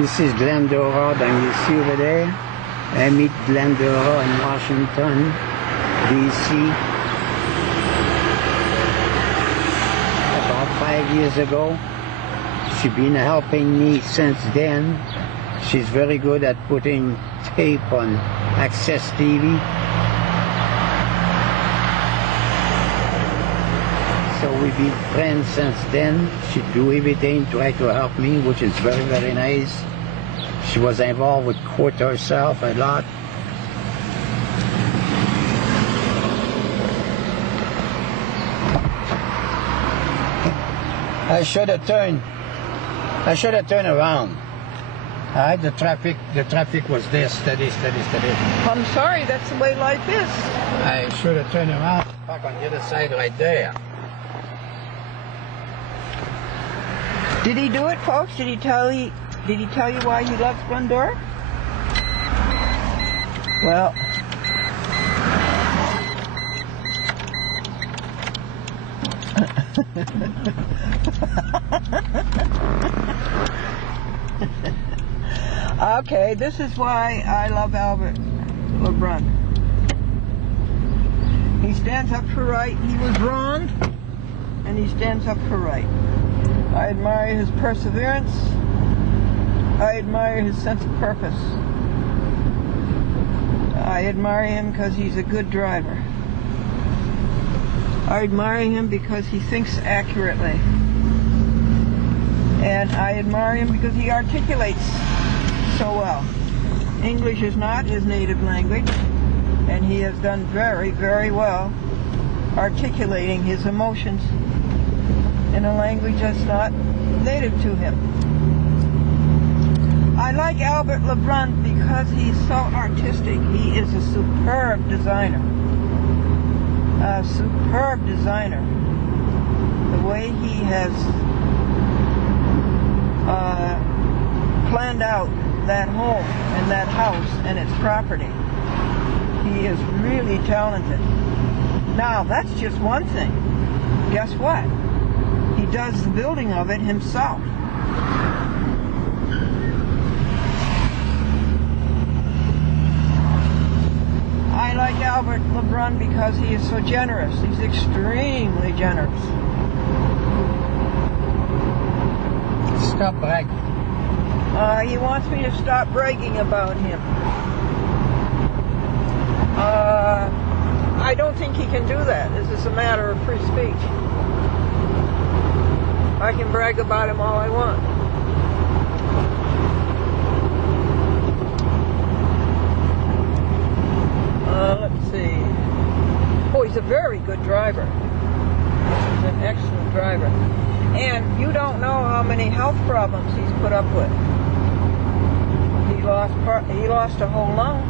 This is Glendora, and you see over there. I meet Glendora in Washington, D.C. about 5 years ago. She's been helping me since then. She's very good at putting tape on Access TV. So we've been friends since then. She do everything, try to help me, which is very, very nice. She was involved with court herself a lot. I should have turned around. The traffic was there, steady. I'm sorry, that's the way life is. I should have turned around, back on the other side right there. Did he do it, folks? Did he tell you why he loves Glendora? Well, okay, this is why I love Albert LeBrun. He stands up for right. He was wronged, and he stands up for right. I admire his perseverance. I admire his sense of purpose. I admire him because he's a good driver. I admire him because he thinks accurately. And I admire him because he articulates so well. English is not his native language, and he has done very, very well articulating his emotions in a language that's not native to him. I like Albert LeBrun because he's so artistic. He is a superb designer. A superb designer. The way he has planned out that home and that house and its property. He is really talented. Now, that's just one thing. Guess what? He does the building of it himself. I like Albert LeBrun because he is so generous. He's extremely generous. Stop bragging. He wants me to stop bragging about him. I don't think he can do that. This is a matter of free speech. I can brag about him all I want. Let's see. Oh, he's a very good driver. He's an excellent driver. And you don't know how many health problems he's put up with. He lost a whole lung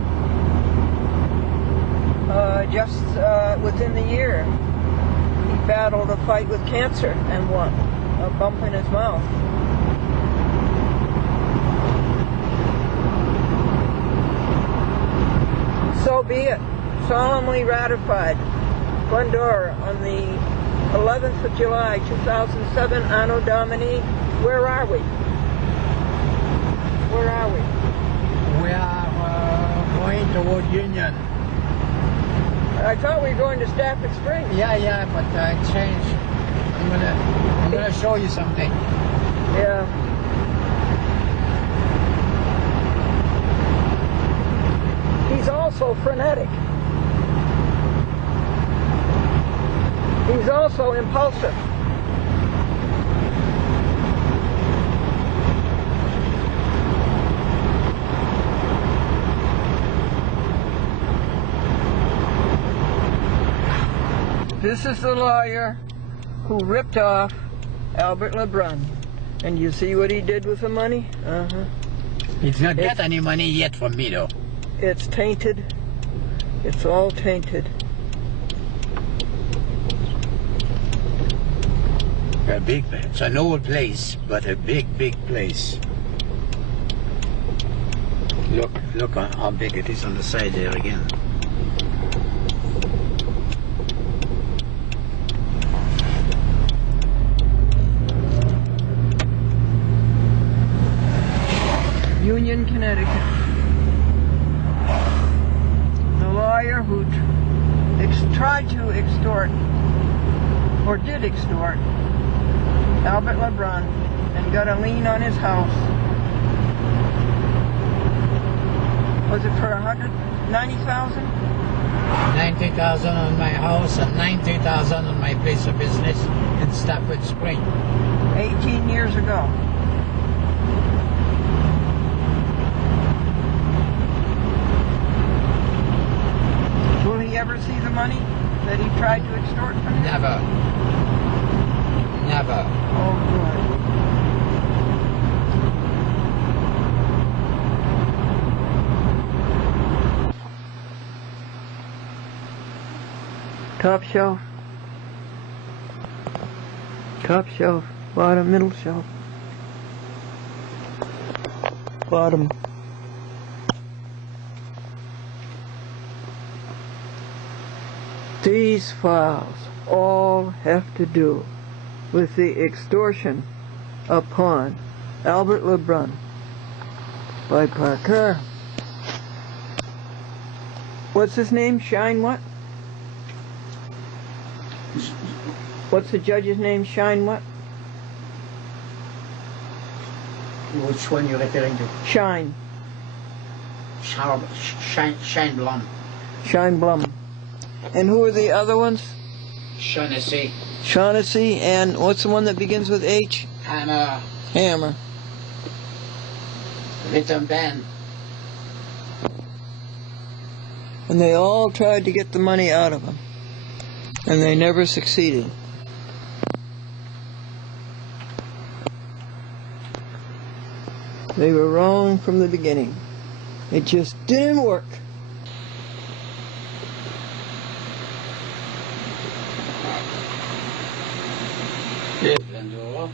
just within the year. He battled a fight with cancer and won. A bump in his mouth. So be it. Solemnly ratified. Glendora on the 11th of July, 2007, Anno Domini. Where are we? Where are we? We are going toward Union. I thought we were going to Stafford Springs. Yeah, but I changed. I'm gonna show you something. Yeah. He's also frenetic. He's also impulsive. This is the lawyer who ripped off Albert LeBrun. And you see what he did with the money? He's not got any money yet from me, though. It's tainted. It's all tainted. It's an old place, but a big place. Look how big it is on the side there again. extort, or did extort, Albert LeBrun, and got a lien on his house. Was it for $190,000? $90,000 on my house and $90,000 on my place of business in Stafford Spring. 18 years ago. Will he ever see the money that he tried to extort from him? Never. Never. Oh, good. Top shelf. Top shelf. Bottom, middle shelf. Bottom. These files all have to do with the extortion upon Albert LeBrun by Parker. What's his name? Shine what? What's the judge's name? Shine what? Which one you referring to? Shine. Shine Blum. Shine Blum. And who are the other ones? Shaughnessy. Shaughnessy, and what's the one that begins with H? Hammer. Hammer. Rhythm Band. And they all tried to get the money out of him. And they never succeeded. They were wrong from the beginning. It just didn't work. Here's Glendora.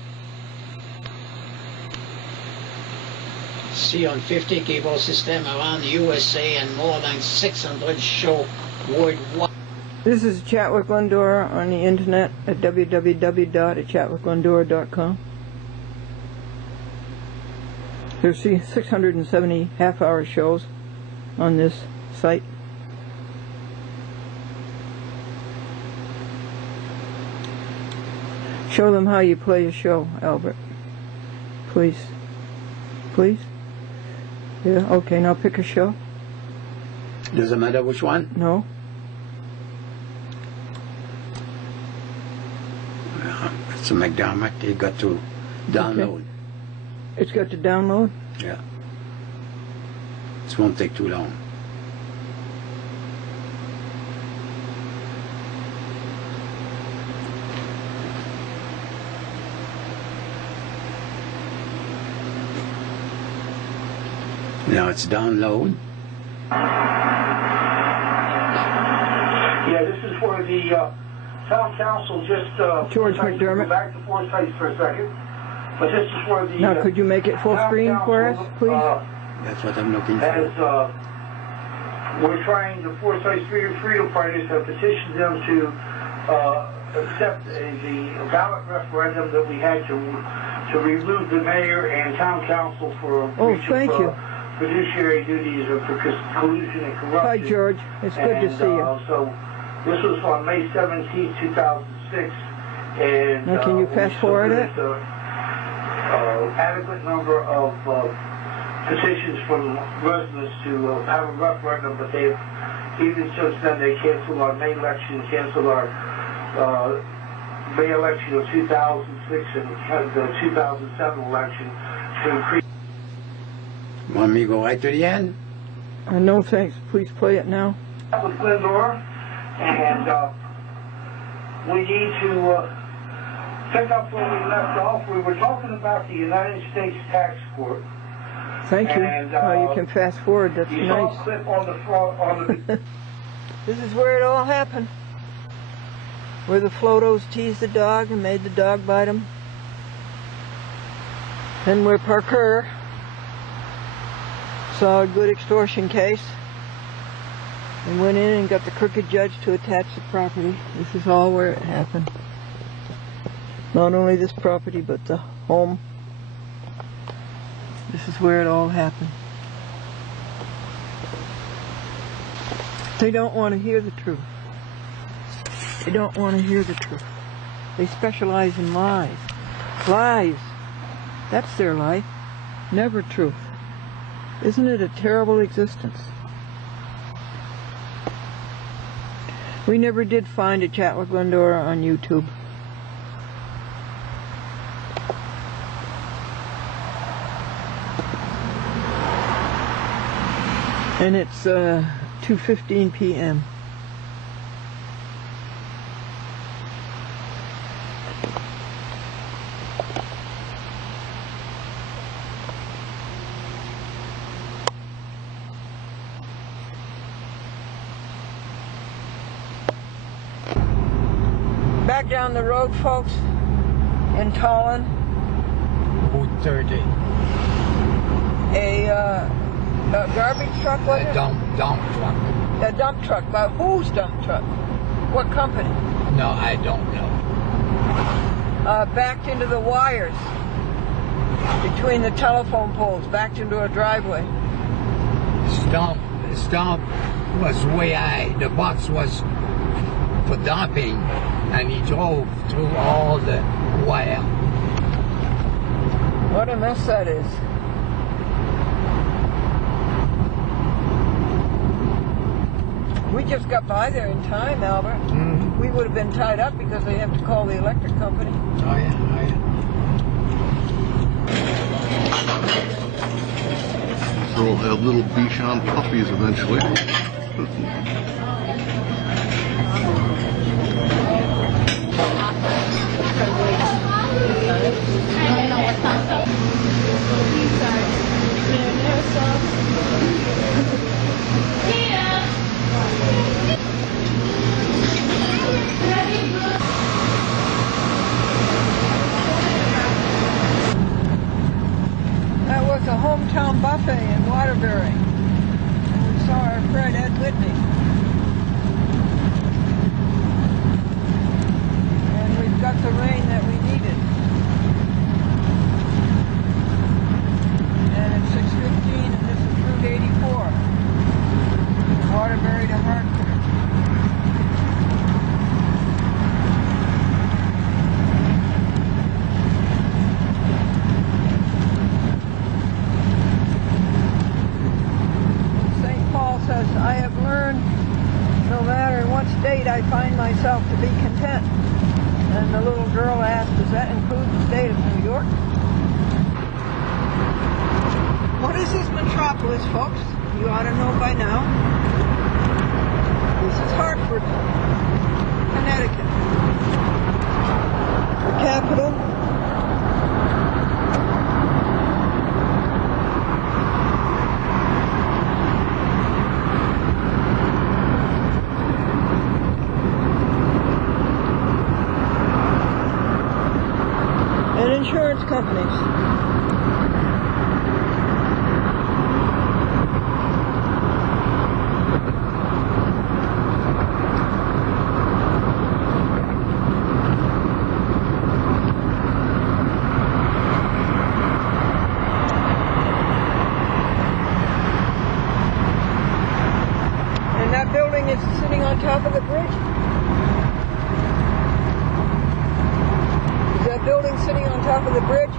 See on 50 cable system around the USA and more than 600 show worldwide. This is a chat with Glendora on the internet at www.chatwithglendora.com. There's 670 half-hour shows on this site. Show them how you play a show, Albert. Please. Please? Yeah, okay, now pick a show. Doesn't matter which one? No. It's a McDermott. You got to download. Okay. It's got to download? Yeah. This won't take too long. Now it's download. Yeah, this is where the town council just George McDermott. Go back to Forsyth for a second. But this is where the now could you make it full screen for us, please? That's what I'm looking for. As we're trying, the Forsyth Freedom Fighters have petitioned them to accept the ballot referendum that we had to remove the mayor and town council for breach of fiduciary duties or for collusion and corruption. Hi, George. It's good to see you. So this was on May 17, 2006. And now can you fast forward it? Adequate number of petitions from residents to have a referendum, but they even since then they canceled our May election, canceled our May election of 2006 and the 2007 election to increase. Want me to go right to the end? No thanks. Please play it now. With Glendora, and we need to pick up where we left off. We were talking about the United States Tax Court. Thank you. And, you can fast forward. That's you nice. Saw a clip on the front. This is where it all happened. Where the Flotos teased the dog and made the dog bite him. And where Parker saw a good extortion case and went in and got the crooked judge to attach the property. This is all where it happened. Not only this property, but the home. This is where it all happened. They don't want to hear the truth. They don't want to hear the truth. They specialize in lies. Lies. That's their life. Never truth. Isn't it a terrible existence? We never did find a chat with Glendora on YouTube. And it's 2:15 p.m. Back down the road, folks, in Tallinn. Route 30. A garbage truck, was it? A dump truck. A dump truck. But whose dump truck? What company? No, I don't know. Backed into the wires between the telephone poles, backed into a driveway. Stump was way high. The box was for dumping, and he drove through all the wire. What a mess that is. We just got by there in time, Albert. Mm-hmm. We would have been tied up because they have to call the electric company. Oh yeah, oh yeah. So we'll have little Bichon puppies eventually. That was a hometown buffet in Waterbury. And we saw our friend Ed Whitney. And we've got the rain that we needed. And it's 6:15 and this is Route 84. Waterbury to Hartford. I have learned no matter in what state I find myself to be content. And the little girl asked, does that include the state of New York? What is this metropolis, folks? You ought to know by now. This is Hartford, Connecticut. The capital. Insurance companies. And that building is sitting on top of the bridge? Building sitting on top of the bridge.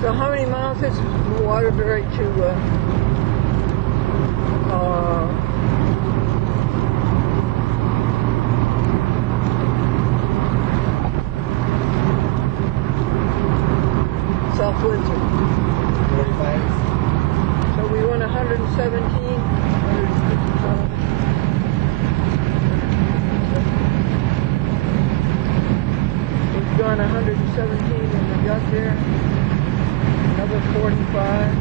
So how many miles is from Waterbury to South Windsor? 45. So we went 117, 155. We've gone 117 when we got there. Another 45.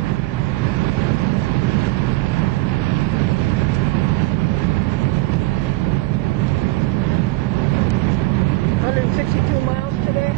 62 miles today.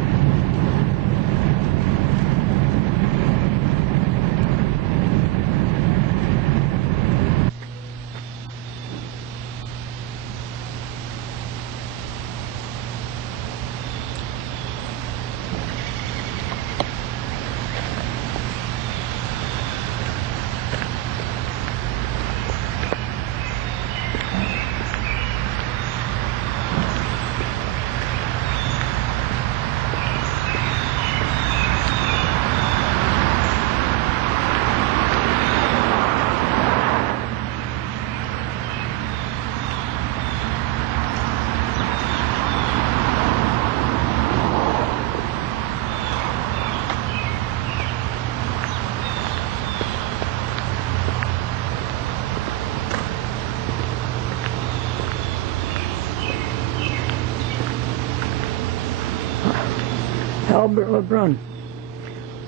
Albert LeBrun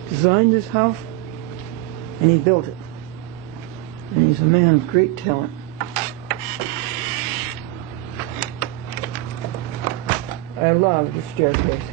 designed this house and he built it. And he's a man of great talent. I love the staircase.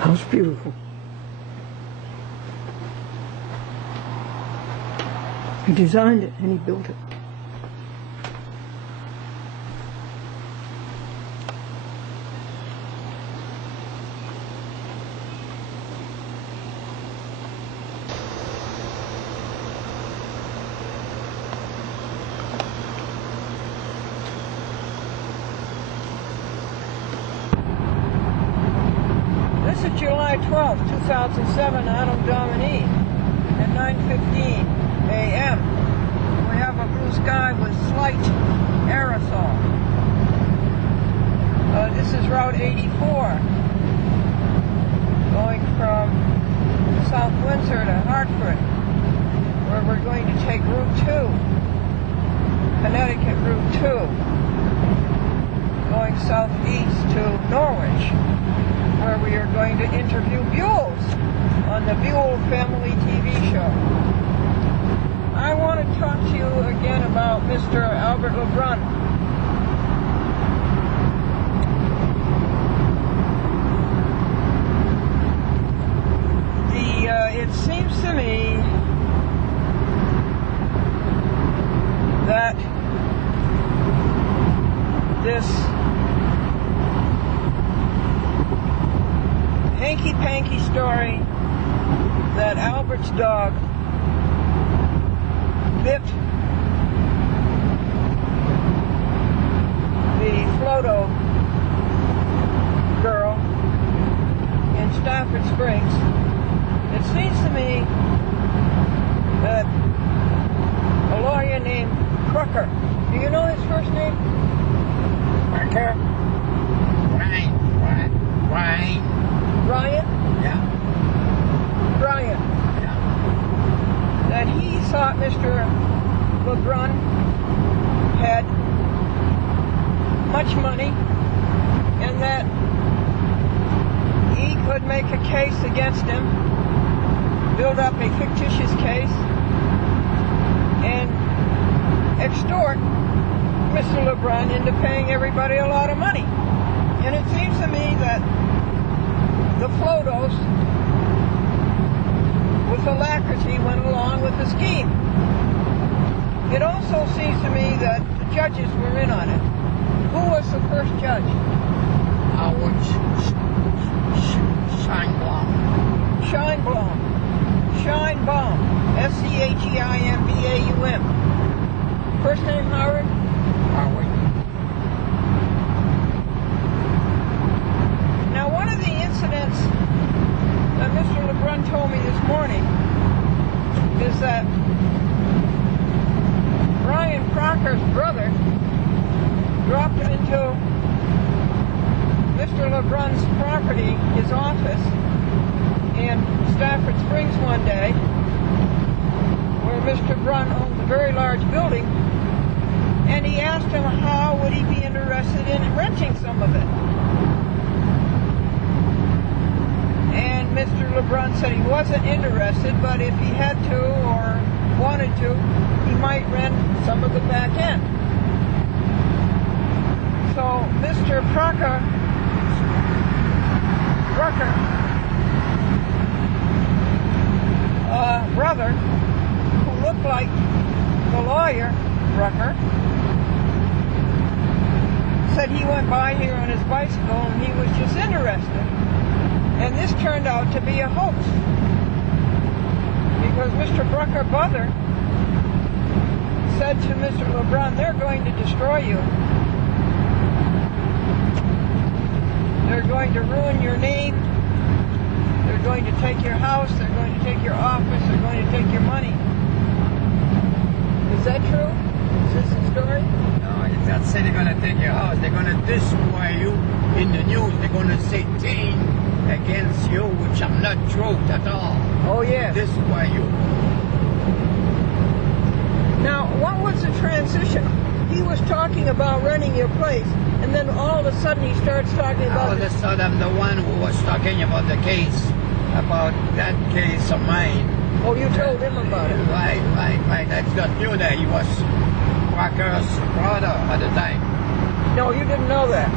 House beautiful. He designed it and he built it. This is July 12, 2007, Anno Domini, at 9:15 a.m. We have a blue sky with slight aerosol. This is Route 84, going from South Windsor to Hartford, where we're going to take Route 2, Connecticut Route 2, going southeast to Norwich, where we are going to interview Buells on the Buell Family TV show. I want to talk to you again about Mr. Albert LeBrun. It seems to me that this hanky-panky story that Albert's dog bit the Floto girl in Stafford Springs, it seems to me that a lawyer named Crooker, do you know his first name? Parker? Ryan? Brian? Yeah. Brian. Yeah. That he thought Mr. LeBrun had much money and that he could make a case against him, build up a fictitious case, and extort Mr. LeBrun into paying everybody a lot of money. And it seems to me that the Flotos, with alacrity, went along with the scheme. It also seems to me that the judges were in on it. Who was the first judge? Scheinblum. Scheinblum. Scheinbaum. Scheinbaum. First name Howard? Howard. Now, one of the incidents that Mr. LeBrun told me this morning is that Brian Crocker's brother dropped into Mr. LeBrun's property, his office, in Stafford Springs one day, where Mr. Brun owned a very large building, and he asked him how would he be interested in renting some of it. And Mr. LeBrun said he wasn't interested, but if he had to or wanted to, he might rent some of the back end. So Mr. Crocker brother, who looked like the lawyer, Rucker, said he went by here on his bicycle and he was just interested. And this turned out to be a hoax, because Mr. Brucker brother said to Mr. LeBrun, they're going to destroy you. They're going to ruin your name. They're going to take your house. They're going to take your office. They're going to take your money. Is that true? Is this the story? No, it's not say they're going to take your house. They're going to destroy you in the news. They're going to say things against you which are not true at all. Oh, yes. Destroy you. Now, what was the transition? He was talking about renting your place, and then all of a sudden he starts talking about... All of a sudden, I'm the one who was talking about the case, about that case of mine. Oh, you told him about it. Right. That's not new that he was Crocker's brother at the time. No, you didn't know that.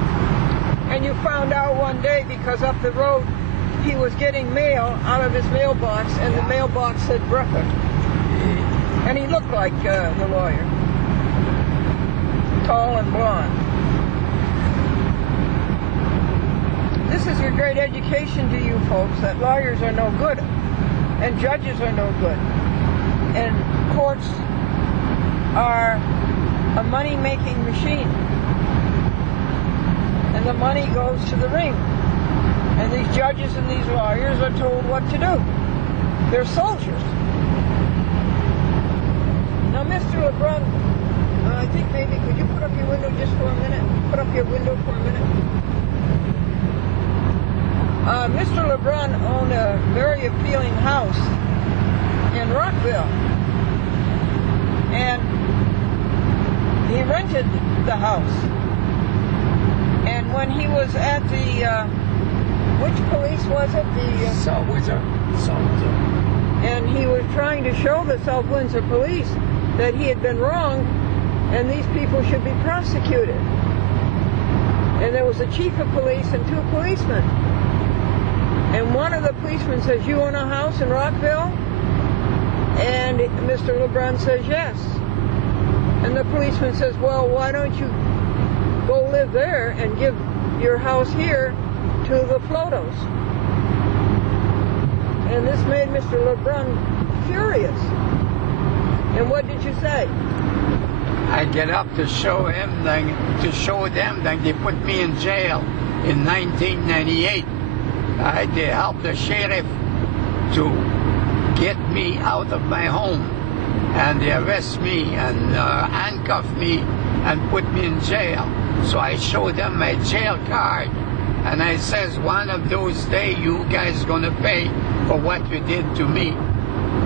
And you found out one day because up the road he was getting mail out of his mailbox, and the mailbox said Brucker. And he looked like the lawyer. Tall and blonde. This is your great education to you folks, that lawyers are no good, and judges are no good, and courts are a money-making machine, and the money goes to the ring, and these judges and these lawyers are told what to do. They're soldiers. Now, Mr. LeBrun, I think maybe, could you put up your window just for a minute? Put up your window for a minute. Mr. LeBrun owned a very appealing house in Rockville, and he rented the house. And when he was at the, which police was it? The South Windsor. And he was trying to show the South Windsor police that he had been wrong and these people should be prosecuted. And there was a chief of police and two policemen. And one of the policemen says, you own a house in Rockville? And Mr. LeBrun says, yes. And the policeman says, well, why don't you go live there and give your house here to the Flotos? And this made Mr. LeBrun furious. And what did you say? I get up to show them that they put me in jail in 1998. They helped the sheriff to get me out of my home, and they arrest me and handcuff me and put me in jail. So I showed them my jail card, and I says, one of those days you guys gonna pay for what you did to me.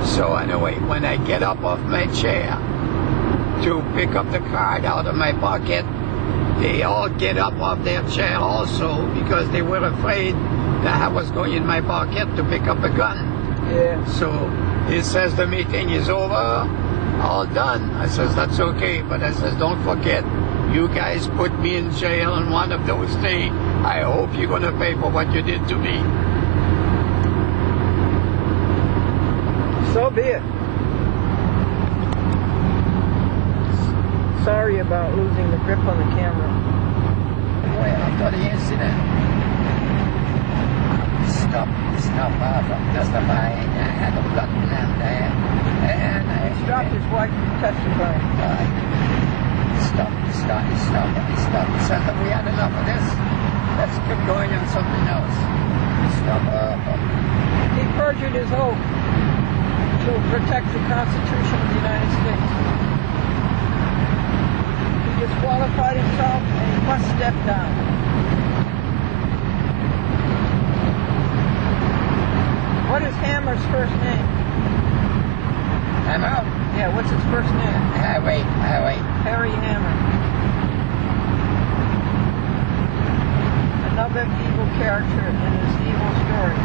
So anyway, when I get up off my chair to pick up the card out of my pocket, they all get up off their chair also, because they were afraid that I was going in my pocket to pick up a gun. Yeah. So he says the meeting is over, all done. I says, that's okay, but I says, don't forget, you guys put me in jail on one of those days. I hope you're gonna pay for what you did to me. So be it. Sorry about losing the grip on the camera. Well, after the incident, stop from testifying. I had a blood like to testify. Stop. He said that we had enough of this. Let's keep going on something else. Stop. He perjured his oath to protect the Constitution of the United States. He disqualified himself and he must step down. What is Hammer's first name? Hammer? Yeah, what's his first name? Harry. Harry Hammer. Another evil character in his evil story.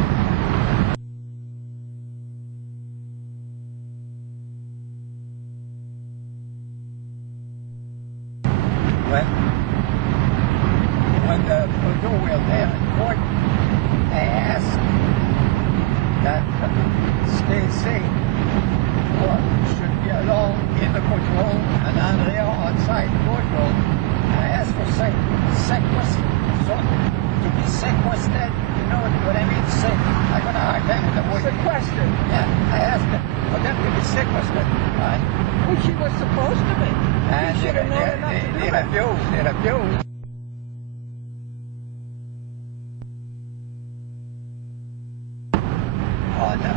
When the Purdue were there in court, they asked that Stacy should be alone in the courtroom and Andrea outside the courtroom. I asked for sequestration. So to be sequestered, you know what I mean? I'm going to hard time with the word. Sequestered. Yeah, I asked for them to be sequestered. Right? Which he was supposed to be. And He should have known enough to do they it. refused. On the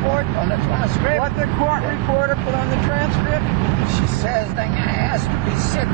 report, on the transcript. What the court reporter put on the transcript? She says that I asked to be sick.